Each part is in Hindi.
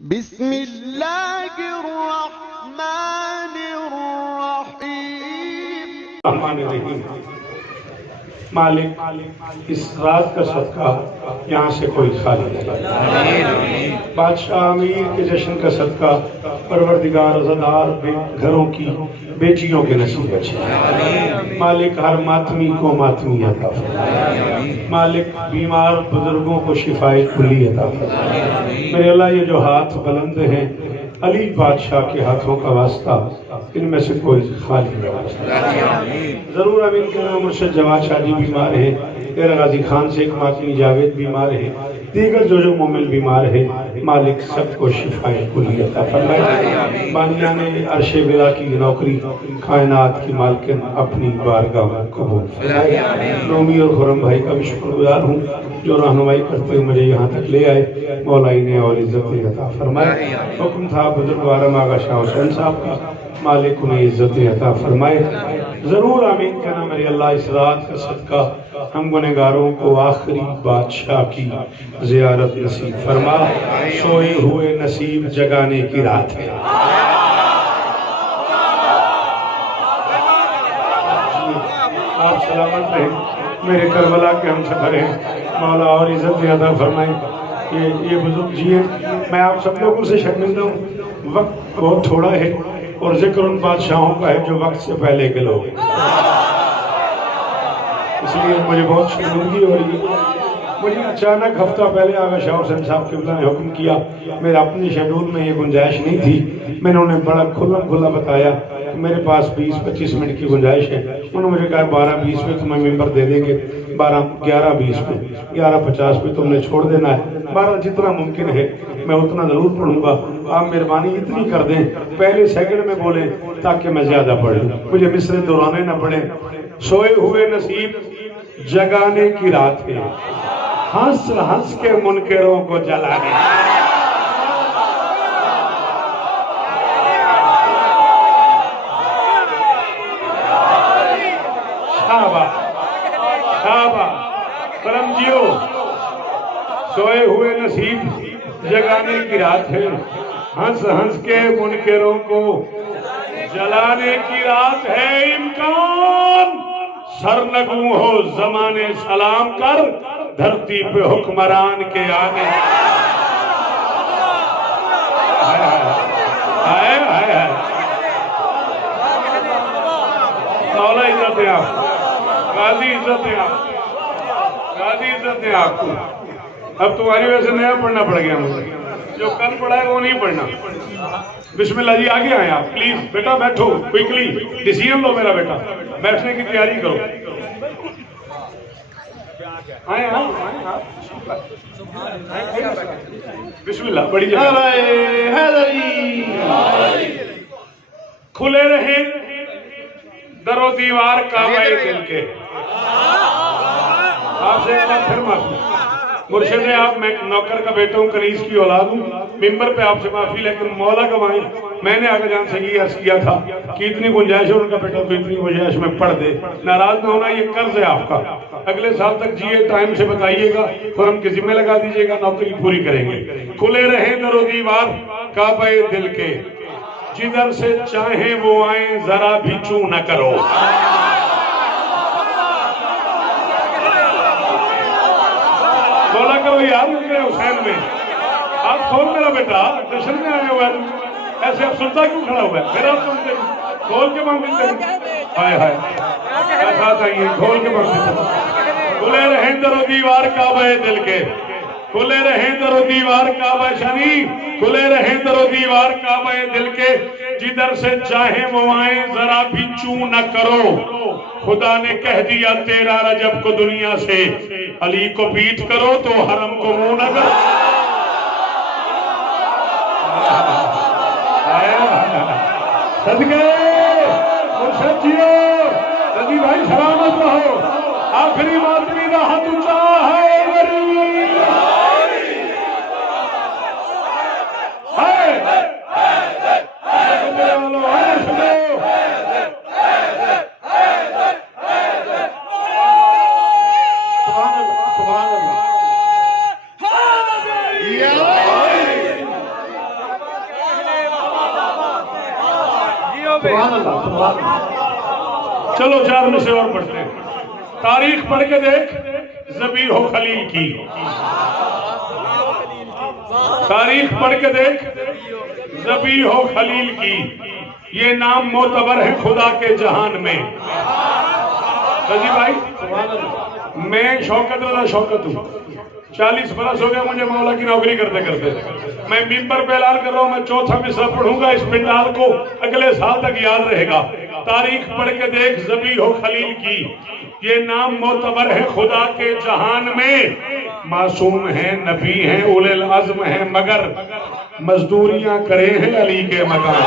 बिस्मिल्लाहिर्रहमानिर्रहीम। मालिक इस रात का सदका यहाँ से कोई खाली नहीं। बादशाह अमीर के जश्न का सदका परवरदिगार अज़ादार घरों की बेटियों के नसीब अच्छे। मालिक हर मातमी को मातमी अता फरमाए। मालिक बीमार बुजुर्गों को शिफाए कुल्ली अता फरमाए। मेरे अल्लाह ये जो हाथ बुलंद हैं अली बादशाह के हाथों का वास्ता इनमें से कोई खाली नहीं। जरूर अब इनके नाम मुर्शद जवाद शादी बीमार है, तेरा गाजी खान शेख मातमी जावेद बीमार है, दीगर जो मोमिन बीमार है, मालिक सबको शिफाए कुल्ली अता फरमाए। बानिया ने अर्शे बिला की नौकरी कायनात की मालकिन अपनी बारगाह में कबूल फरमाए। नोमी और खुरम भाई का भी शुक्रगुजार हूँ जो रहनुमाई करते हुए मुझे यहाँ तक ले आए। मौलाई ने और इज्जत अता फरमाए। हुक्म था बुजुर्गवार आगा शाह हुसैन साहब का, मालिक उन्हें इज्जत अता फरमाए। जरूर आमीन कहना मेरे अल्लाह। इस रात का सदका हम गुनहगारों को आखिरी बादशाह की जियारत नसीब फरमा। सोए हुए नसीब जगाने की रात है। आप सलामत रहें, मेरे करबला के हम सफर हैं। मौला और इज्जत अता फरमाए। ये बुजुर्ग जी हैं, मैं आप सब लोगों से शर्मिंदा हूँ। वक्त बहुत थोड़ा है और जिक्र उन बादशाहों का है जो वक्त से पहले के लोग, इसलिए मुझे बहुत शर्मिंदगी हो रही है। मुझे अचानक हफ्ता पहले आगा शाह हुसैन साहब किबला ने हुक्म किया। मेरे अपने शेड्यूल में ये गुंजाइश नहीं थी। मैंने उन्हें बड़ा खुला बताया कि मेरे पास 20-25 मिनट की गुंजाइश है। उन्होंने मुझे कहा 12:20 में तुम्हें मेंबर दे देंगे, 11:20 में, 11:50 में तुमने छोड़ देना है। 12 जितना मुमकिन है मैं उतना जरूर पढ़ूंगा। आप मेहरबानी इतनी कर दें पहले सेकंड में बोले ताकि मैं ज्यादा पढ़ लूँ, मुझे मिसरे दोहराने न पड़े। सोए हुए नसीब जगाने की रात है, हंस हंस के मुनकरों को जलाने। शाबा शाबा करम जियो। सोए हुए नसीब जगाने की रात है, हंस हंस के मुनकरों को जलाने की रात है। इम्कान सरनगू हो जमाने सलाम कर, धरती पे हुक्मरान के आने। मौला इज्जत है आपको, गाजी इज्जत है आपको, गाजी इज्जत है आपको। अब तुम्हारी वजह से नया पढ़ना पड़ गया मुझे, जो कल पढ़ा है वो नहीं पढ़ना। बिस्मिल्लाह जी आगे आए आप प्लीज। बेटा बैठो क्विकली, डिसीजन लो मेरा बेटा, बैठने की तैयारी करो। आए बिस्मिल्लाह। बड़ी खुले रहे दरो दीवार काबाए दिल के। आपसे एक बार फिर माफी, मुर्शिद है आप, मैं नौकर का बेटा हूँ, कनीज की औलाद हूँ। मिंबर पे आपसे माफी, लेकिन मौला कमाए मैंने आगे जान से ये अर्ज किया था कि इतनी गुंजाइश है उनका बेटा तो इतनी गुंजाइश में पढ़ दे। नाराज न होना, ये कर्ज है आपका। अगले साल तक जिए टाइम से बताइएगा और हम के जिम्मे लगा दीजिएगा, नौकरी पूरी करेंगे। खुले रहे दरो दीवार काबाए दिल के, जिधर से चाहे वो आए जरा भी चू न करो। बोला करो यार उनके हुसैन में। आप खोल मेरा बेटा, जश्न में आए हुआ है, ऐसे आप सुनता क्यों खड़ा हुआ है? फिर आप सुनते खोल के मांगते। हाय हाय ऐसा चाहिए, खोल के मांगते। खुले रहे दरो दीवार काबे दिल के, खुले रहे दरो दीवार काबा शनी, खुले रहे दरो दीवार काबे दिल के, जिधर से चाहे वो आए जरा भी चू न करो। खुदा ने कह दिया 13 रजब को दुनिया से, अली को पीठ करो तो हरम को मुंह न करो। सदके मुर्शिद जियो, रजी भाई सलामत रहो। आखिरी मातमी का हाथ ऊंचा है। चलो 4 में से और पढ़ते हैं। तारीख पढ़ के देख ज़बीह हो खलील की, तारीख पढ़ के देख ज़बीह हो खलील की, ये नाम मोतबर है खुदा के जहान में। रजी भाई, मैं शौकत वाला शौकत हूँ, 40 बरस हो गया मुझे मौला की नौकरी करते करते। मैं मिंबर पे ऐलान कर रहा हूँ, मैं चौथा मिसरा पढ़ूंगा, इस पिंडाल को अगले साल तक याद रहेगा। तारीख पढ़ के देख ज़बीह हो खलील की, ये नाम मोतबर है खुदा के जहान में। मासूम है, नबी हैं, उलिल अज़्म हैं, मगर मजदूरियां करे हैं अली के मकान।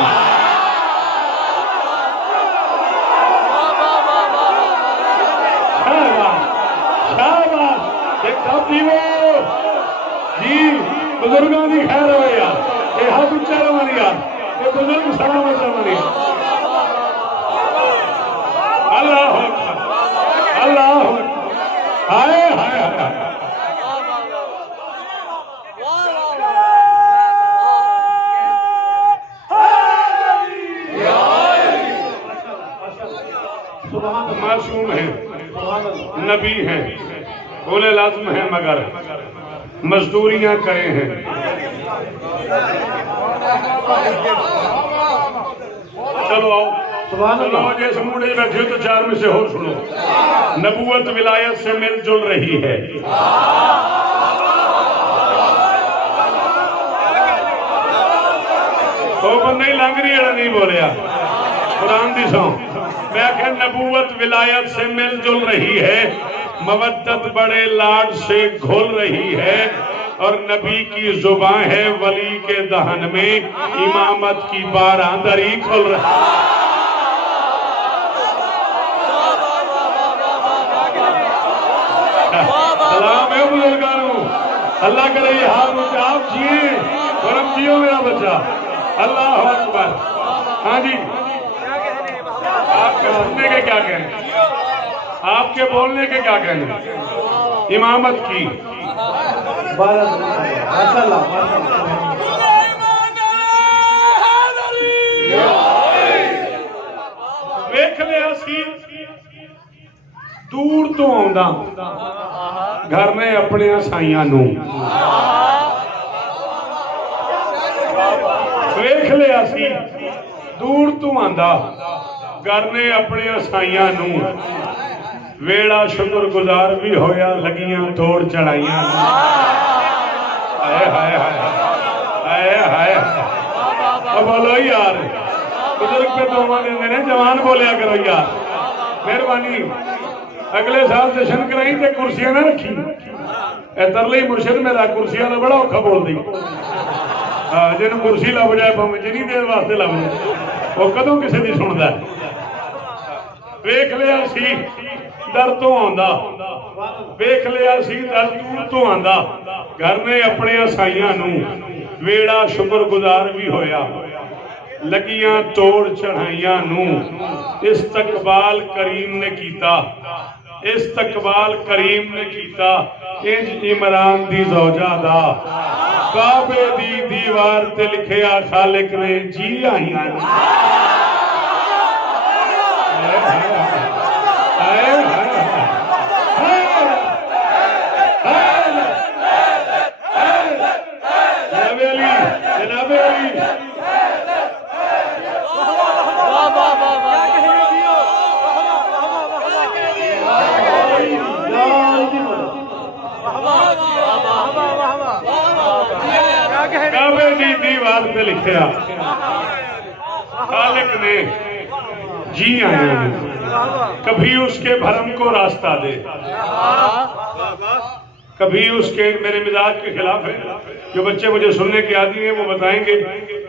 जी बुजुर्गों की खैर हो यार, ये हाथ उच्चा रवानी यार, ये बुजुर्ग सलामत रवानी। अल्लाह अल्लाह हाय हाय हाय। मासूम है, नबी हैं, उलिल अज़्म है, मगर मजदूरियां करे हैं। चलो आओ, चलो जैसे मुंडे बैठे हो तो 4 में से और सुनो। नबूवत विलायत से मिलजुल रही है, तो बंदा ही लांगरी वाला नहीं बोलिया कुरान दी सौ। मैं आख्या नबूवत विलायत से मिलजुल रही है, मवद्दत बड़े लाड से घुल रही है, और नबी की जुबान है वली के दहन में, इमामत की बारादरी खुल रही है। सलाम है बुजुर्गों, अल्लाह करे ये हाल मुझे आप जिए और हम जियो मेरा बच्चा। अल्लाह अकबर। हाँ जी, आपके सुनने के क्या कहने, आपके बोलने के क्या कहने। इमामत की वेख ले असी दूर तो आउंदा घर ने अपने साइयां नू, वेख ले असी दूर तो आंदा घर ने अपने साइयां नू, वेड़ा शुक्रगुजार भी होया लगियां तोड़ चढ़ाइयां। हाय हाय हाय हाय हाय। बोलो यार, बुजुर्ग पे तो देने जवान बोलिया करो यार, मेहरबानी। अगले साल जश्न कराई ते कुर्सियां ना रखी, तरले मुर्शिद मेरा कुर्सियां का बड़ा औखा बोल दी। जिन कुर्सी लभ जाए भावें जिनी देर वास्ते लभ जाए, वो कदों किसी की सुनता। वेख लिया सी दर तो आंदा, वेख लिया सी दर दूर तो आंदा, घर ने अपने साइयां नू, वेड़ा शुक्रगुजार भी होया लगियां तोड़ चढ़ाइयां नू। इस्तकबाल करीम ने कीता, इस्तकबाल करीम ने कीता, इंज इमरान दी ज़ौजा दा, काबे दी दीवार ते लिखिया खालिक ने जी आइयां। काबे दी दीवार पे लिखिया खालिक ने जी आया, कभी उसके भरम को रास्ता दे, कभी उसके मेरे मिजाज के खिलाफ है। जो बच्चे मुझे सुनने के आदि हैं वो बताएंगे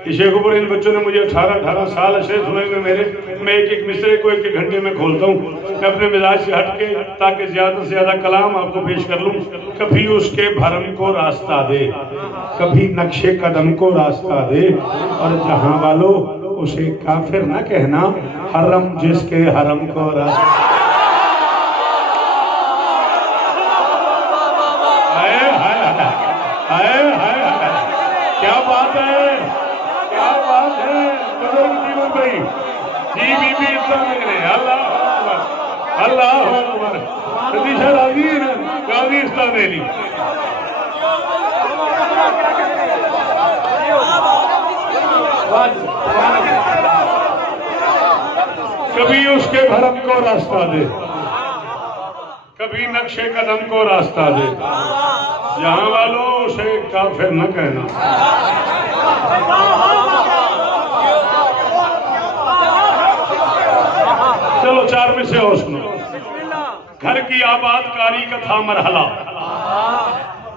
कि शेखुपुर इन बच्चों ने मुझे 18 साल अशरे सुने हुए मेरे, मैं एक मिसरे को एक घंटे में खोलता हूँ, मैं अपने मिजाज से हट के, ताकि ज्यादा से ज्यादा कलाम आपको पेश कर लूँ। कभी उसके भरम को रास्ता दे, कभी नक्शे कदम को रास्ता दे, और जहाँ वालों उसे काफिर न कहना, हरम जिसके हरम को रास्ता। क्या बात है, क्या बात है बुजुर्ग जीवन भाई, जी बीबी इतना मेरे अल्लाह अल्लाह अकबर सतीशा राजी है ना गाजी इस्ता मेरी कभी उसके भरम को रास्ता दे, कभी नक्शे कदम को रास्ता दे, यहाँ वालों उसे काफिर न कहना। चलो 4 में से और सुनो। घर की आबादकारी का था मरहला,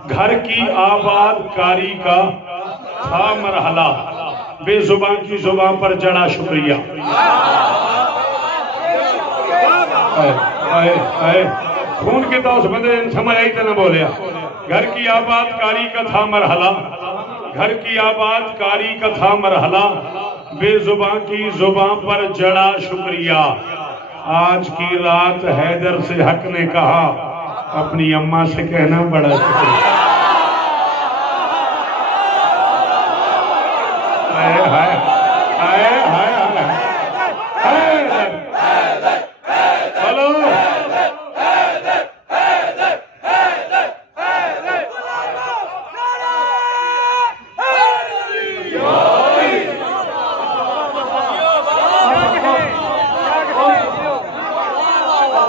घर की आबादकारी का था मरहला, बेजुबान की जुबान पर जड़ा शुक्रिया। खून के तो उस बंदे समझ आई तो बोलिया। घर की आबादकारी का था मरहला, घर की आबादकारी का था मरहला, बेजुबान की जुबान पर जड़ा शुक्रिया। आज की रात हैदर से हक ने कहा, अपनी अम्मा से कहना बड़ा शुक्रिया। हाय हाय हाय हाय हाय हेलो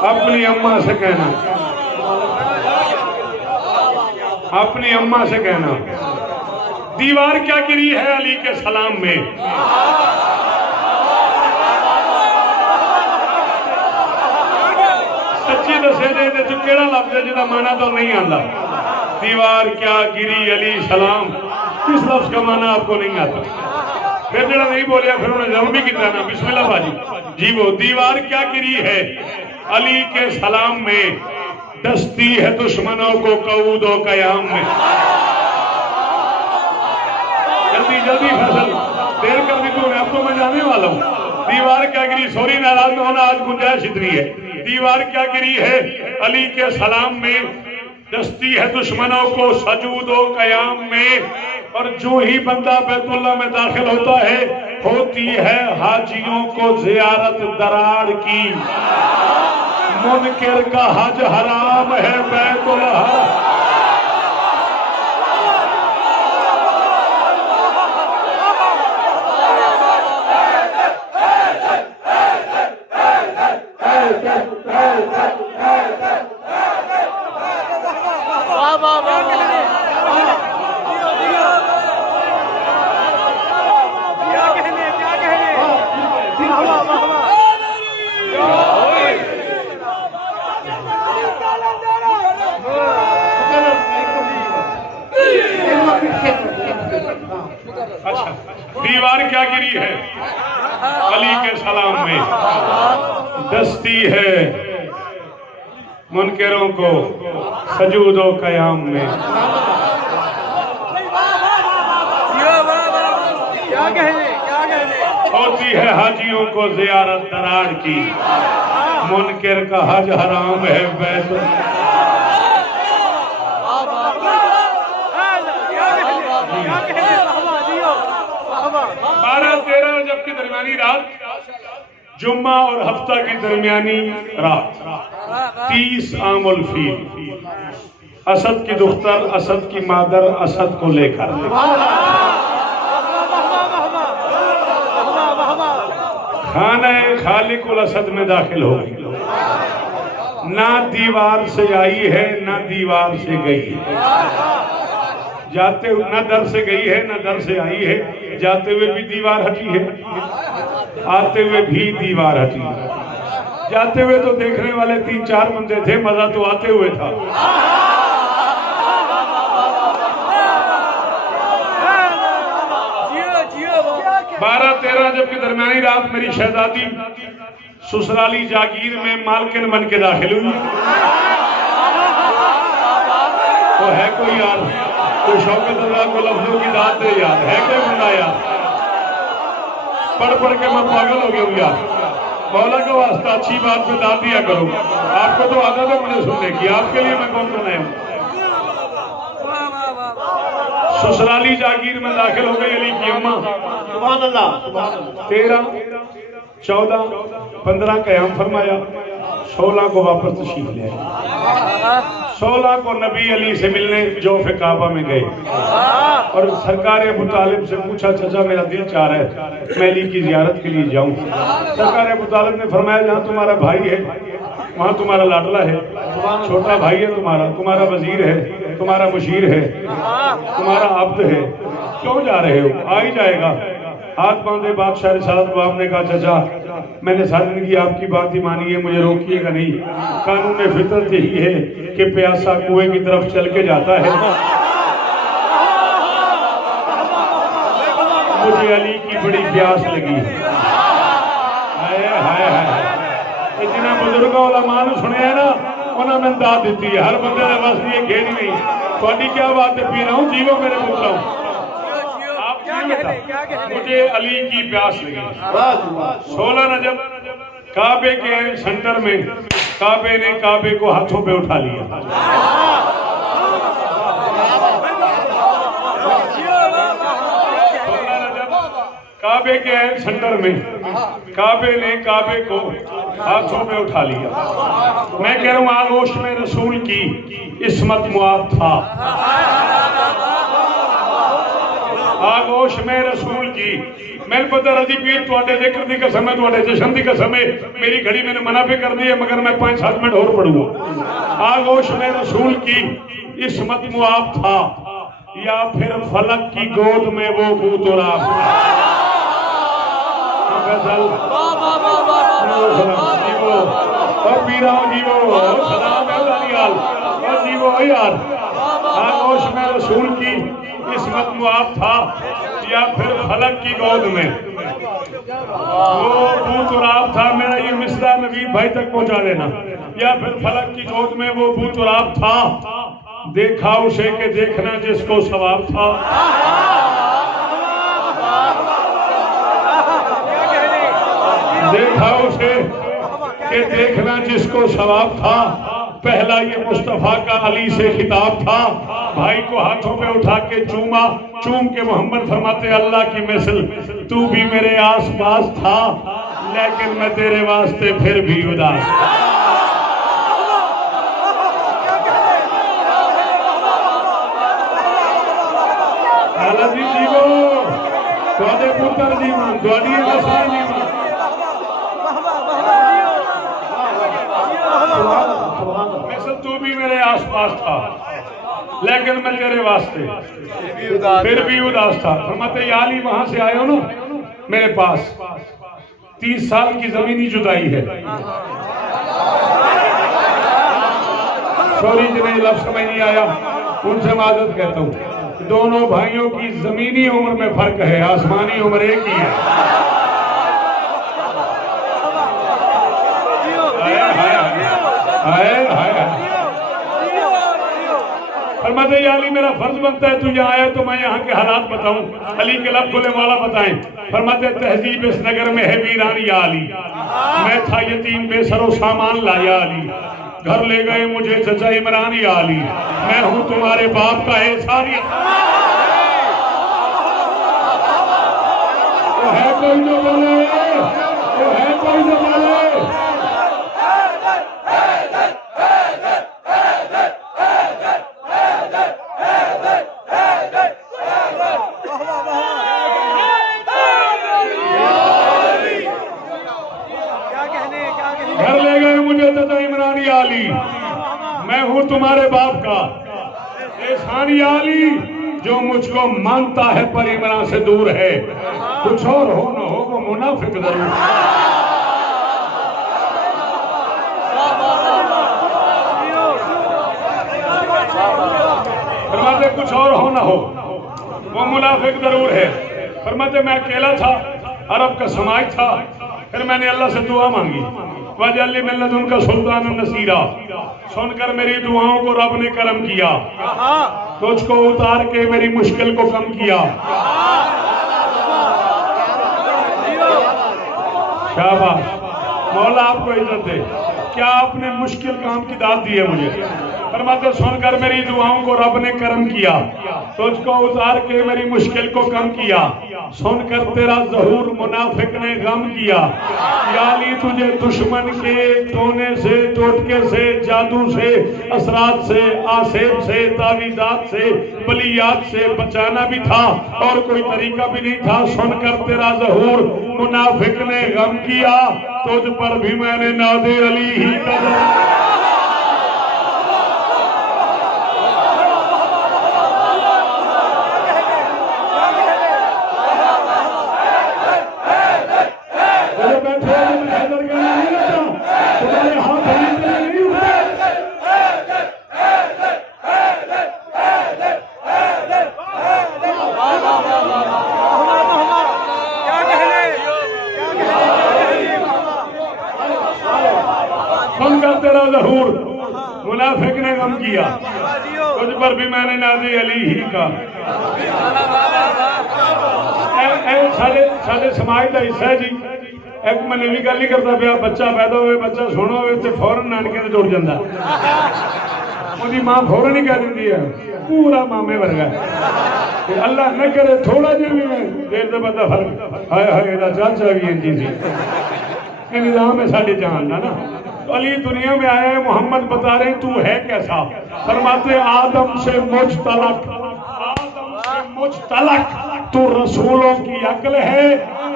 अपनी अम्मा से कहना, अपनी अम्मा से कहना, दीवार क्या गिरी है अली के सलाम में। सच्ची दसे दे तू केड़ा लफ्ज़ है जिसका माना तो नहीं आता। दीवार क्या गिरी अली सलाम, किस लफ्ज़ का माना आपको नहीं आता। फिर जरा नहीं बोलिया फिर उन्हें जरूर भी किया ना बिस्मिल्लाह बाजी जी। वो दीवार क्या गिरी है अली के सलाम में, दस्ती है दुश्मनों को कऊदो कयाम में। जल्दी जल्दी फैसल, देर कर दी तूने, अब तो मैं जाने वाला हूँ। दीवार क्या गिरी, सॉरी नाराज में होना, आज गुंजाइश इतनी है। दीवार क्या गिरी है अली के सलाम में, दस्ती है दुश्मनों को सजूदो कयाम में। और जो ही बंदा बैतुल्लाह में दाखिल होता है, होती है हाजियों को जियारत दरार की। मुनकिर का हज हराम है बैतुल्लाह। अच्छा, दीवार क्या गिरी है अली के सलाम में, दस्ती है मुनकिरों को सजूदो कयाम में। होती है हाजियों को जियारत दरार की, मुनकिर का हज हराम है बैत। 12-13 रजब की दरमियानी रात, जुम्मा और हफ्ता की दरमियानी रात, 30 आमुल फील, असद की दुख्तर, असद की मादर, असद को लेकर खाना खालिकुल असद में दाखिल हो गई। ना दीवार से आई है ना दीवार से गई है, जाते हुए न दर से गई है न दर से आई है, जाते हुए भी दीवार हटी है, आते हुए भी दीवार हटी है। जाते हुए तो देखने वाले 3-4 बंदे थे, मजा तो आते हुए था। बारह 13 जब की दरमियानी रात मेरी शहजादी ससुराली जागीर में मालकिन बन के दाखिल हुई। तो है कोई यार, कोई शौकत अल्लाह को लफ्जों की दात दे यार, है कोई बंदा यार? पढ़ पढ़ के मैं पागल हो गया हूँ यार। मौला का वास्ता अच्छी बात पे दाद दिया करो। आपको तो आदत है मुझे सुनने की, आपके लिए मैं कौन बनाया हूँ। ससुराली जागीर में दाखिल हो गई अली की अम्मा। सुभान अल्लाह। 14-15 क़याम फरमाया, 16 को वापस तशरीफ ले आए। 16 को नबी अली से मिलने जोफ़े काबा में गए और सरकार अबू तालिब से पूछा, चाचा मेरा दिल चाह रहा है मैं अली की जियारत के लिए जाऊं। सरकार अबू तालिब ने फरमाया, जहाँ तुम्हारा भाई है वहाँ तुम्हारा लाडला है, छोटा भाई है तुम्हारा वजीर है, तुम्हारा मुशीर है, तुम्हारा अब्द है, क्यों जा रहे हो, आ ही जाएगा। हाथ बांधे बादशाह रिसालत बाब ने कहा, चाचा मैंने सारी जिंदगी आपकी बात ही मानी है, मुझे रोकिएगा नहीं। कानून फितरत यही है कि प्यासा कुएं की तरफ चल के जाता है। मुझे अली की बड़ी प्यास लगी। हाय हाय हाय, इतना बुजुर्गों उलमा ने सुने ना, उन्होंने दाद दी है। हर बंदे ने बस ये खेल नहीं। थोड़ी क्या बात है, पी रहा हूँ, जीवो मेरे पुत्रों। मुझे अली की प्यास लगी। 16 रजब काबे के सेंटर में काबे ने काबे को हाथों पे उठा लिया। 16 रजब काबे के सेंटर में काबे ने काबे को हाथों पे उठा लिया। मैं कह रहा हूँ आगोश में रसूल की इस्मत मुआब था। आगोश में रसूल की मैंने पता रजी पीर तुहाडे जिक्र दी कसम है, तुहाडे जश्न दी कसम है, मेरी घड़ी मैंने मना पे कर दी है, मगर मैं 5-7 मिनट और पढ़ूंगा। आगोश में रसूल की इस्मत मुआब था, या फिर फलक की गोद में वो बूतुराब। जीवो यार, आगोश में रसूल की इस्मत मुआब था, या फिर फलक की गोद में वो बूतुराब था। मेरा ये मिसरा नवीद भाई तक पहुंचा देना। या फिर फलक की गोद में वो बूतुराब था, देखा उसे के देखना जिसको सवाब था। देखा उसे के देखना जिसको सवाब था। पहला ये मुस्तफा का अली से खिताब था। भाई को हाथों पे उठा के चूमा, चूम के मोहम्मद फरमाते, अल्लाह की मिसल तू भी मेरे आस पास था, लेकिन मैं तेरे वास्ते फिर भी उदास। जी जीवो, तुहाडे पुत्र जीवन, तुहाडी नस्ल जीवन। मिसल तू भी मेरे आस पास था, लेकिन मैं तेरे वास्ते फिर भी उदास था। फरमाते या अली वहां से आए हो ना मेरे पास, 30 साल की जमीनी जुदाई है। सॉरी जिन्हें लफ्ज समझ नहीं आया उनसे माजरत कहता हूँ। दोनों भाइयों की जमीनी उम्र में फर्क है, आसमानी उम्र एक ही है। फरमाते या अली मेरा फर्ज बनता है तू यहाँ आया तो मैं यहाँ के हालात बताऊं, अली के लब खुले मौला बताएं। फरमाते तहजीब इस नगर में है वीरान या अली, मैं था यतीम बेसरो सामान लाया अली, घर ले गए मुझे चचा इमरान या अली, मैं हूँ तुम्हारे बाप का एहसान। वो है कोई जो बोले, वो है कोई जो बोले। घर ले गए मुझे चचा इमरान या अली, मैं हूँ तुम्हारे बाप का एहसान या अली, जो मुझको मानता है पर इमरान से दूर है। कुछ और हो न हो वो मुनाफिक जरूर। फरमाते कुछ और हो न हो वो मुनाफिक जरूर है। फरमाते मैं अकेला था, अरब का समाज था, फिर मैंने अल्लाह से दुआ मांगी, वजअली मिन लदुनका सुल्तान नसीरा, सुनकर मेरी दुआओं को रब ने करम किया, तुझको उतार के मेरी मुश्किल को कम किया। शाबाश, मौला आपको इज्जत दे। क्या आपने मुश्किल काम की दाद दी है मुझे। फरमाते सुनकर मेरी दुआओं को रब ने करम किया, तुझको उतार के मेरी मुश्किल को कम किया। सुनकर तेरा ज़हूर मुनाफिक ने गम किया। या अली तुझे दुश्मन के टोने से, टोटके से, जादू से, असरात से, आसेब से, तावीज़ात से, बलियात से बचाना भी था और कोई तरीका भी नहीं था। सुनकर तेरा ज़हूर मुनाफिक ने गम किया, तुझ पर भी मैंने नादे अली ही का तेरा ज़हूर मुनाफिक ने गम किया, तुझ पर भी मैंने नाज़े अली ही का। साढ़े समाज का हिस्सा है जी। एक मैंने भी गल नहीं करता पाया, बच्चा पैदा हो, बच्चा सोना हो तो फौरन नानके से जुड़ जाता, उसकी मां फौरन ही कह देती है पूरा मामे वर्गा। अल्लाह न करे थोड़ा जिहा भी देर से पता फर्क, हाय हाय चाचा भी इंजी सी। निजाम है साड़ी जान का ना। अली दुनिया में आया है, मोहम्मद बता रहे तू है कैसा। फरमाते आदम से मुझ तलक, आदम से मुझ तलक तू रसूलों की अक्ल है,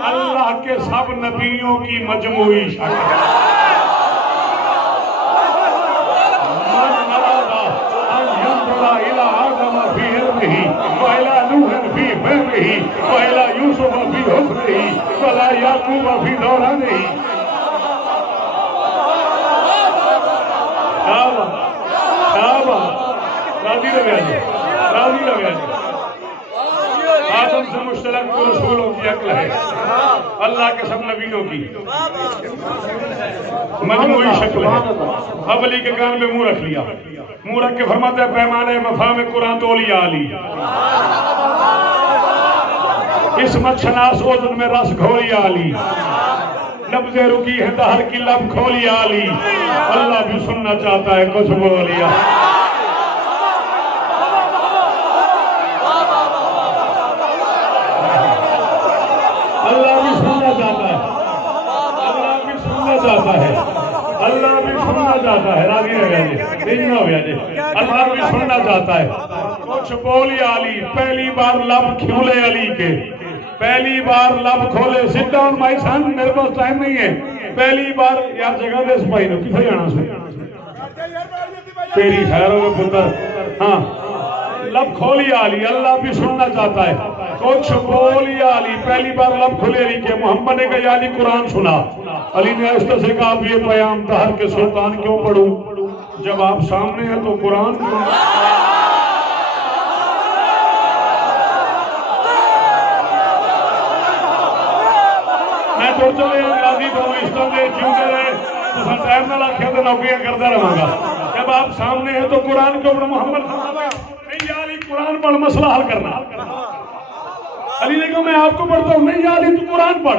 अल्लाह के सब नबियों की मजमूई शक्ल है। आदम से मुश्तरक तो रसूलों की अक्ल है, अल्लाह के सब नबियों की मजमूई शक्ल है। अब अली के कान में मुंह रख लिया, मुंह रख के फरमाते पैमाने वफा में कुरान तोलिया अली, इस मच्छनास ओजन में रस घोलिया अली, नब्ज़े रुकी है दहर की लब खोलिया अली, अल्लाह भी सुनना चाहता है कुछ बोलिया। अल्लाह भी सुनना चाहता है, अल्लाह भी सुनना चाहता है, अल्लाह भी सुनना चाहता है। राजी हो गया जी, देखना हो गया जी। अल्लाह भी सुनना चाहता है कुछ बोलिया अली। पहली बार लब खोले अली के, पहली बार लब खोले। सिट डाउन माय सन, मेरे पास टाइम नहीं है। पहली बार यार जगह दे सपाई नो किथे जाना सु तेरी खैर हो पुत्र। हाँ लब खोलिया अली, अल्लाह भी सुनना चाहता है कुछ बोलिया अली। पहली बार लब खुले अली के। मोहम्मद ने कहा अली कुरान सुना। अली ने इस तरह से कहा ये पयाम दहर के सुल्तान क्यों पढ़ूं, जब आप सामने हैं तो कुरान क्यों। मैं तो चले राजी तो इस तरह जीवते रहे तो टाइम ना आख्या तो नौकरियां करता रहांगा। जब आप सामने हैं तो कुरान क्यों पढ़ो। मोहम्मद नहीं या अली कुरान पढ़, मसला हल करना। अली ने कहा मैं आपको पढ़ता हूँ। नहीं या अली तू कुरान पढ़,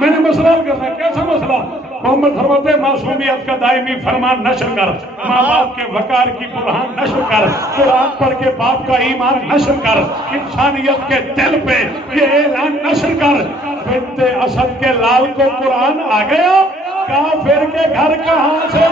मैंने मसला हल करना। कैसा मसला। मोहम्मद फरमाते मासूमियत का दायमी फरमान नशर कर, माँ बाप के वकार की बुरहान नशर कर, कुरान पढ़ के बाप का ईमान नशर कर, इंसानियत के दिल पे ये ऐलान नशर कर। बिन्ते असद के लाल को कुरान आ गया, काफिर के घर कहाँ से